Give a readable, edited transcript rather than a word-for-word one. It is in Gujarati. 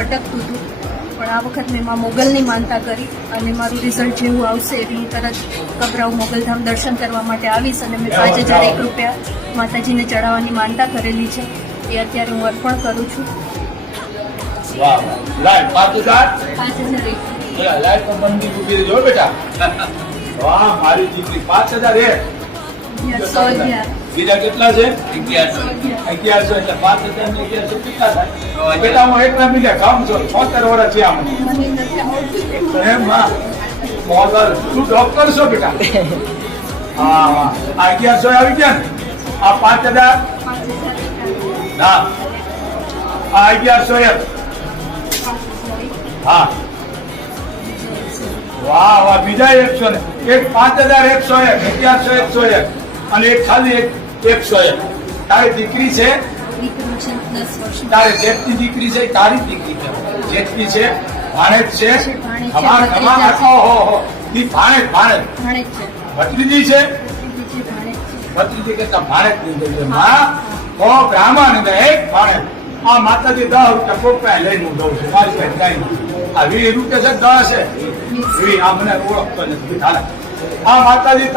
અટકતું હતું, પણ આ વખત મેં માં મોગલની માનતા કરી અને મારું રિઝલ્ટ જેવું આવશે એટલે હું તરત કબરાઉ મોગલધામ દર્શન કરવા માટે આવીશ અને મેં 5001 રૂપિયા માતાજીને ચડાવવાની માનતા કરેલી છે એ અત્યારે હું અર્પણ કરું છું. વાહ લાઈટ 5001 લાઈટ તો મંદી ઉભી રહી જો બેટા. વાહ મારી દીકરી 5001. બીજા કેટલા છે? 1100. એટલે 5000 ને 1100 કેટલા થાય? બેટા હું એક ના બીજા કામ છું 76 વર્ષ છે આમ. એમ માં મોગલ તું ડોક્ટર છો બેટા? હા આ 1100 આવી ગયા ને? આ 5000 ના આ 1101. હા વાહ વાહ બીજા 100 ને એક 5101 1101 અને એક ખાલી 101. તારી દીકરી છે? તારે જેટલી દીકરી છે તારી દીકરી છે જેટલી છે ભાણેજ છે ભાણેજ ભત્રીજી છે ભત્રીજી કરતા ભાણેજ ની છે માં ઓ બ્રાહ્મણ ને એક ભાણેજ. આ માતાજી 10 રૂપિયા પોપડા લઈને હું દઉં છું મારી પાસે કઈ આ 20 રૂપિયા છે 10 છે આ મને ઓળખતો નથી. આ માતાજી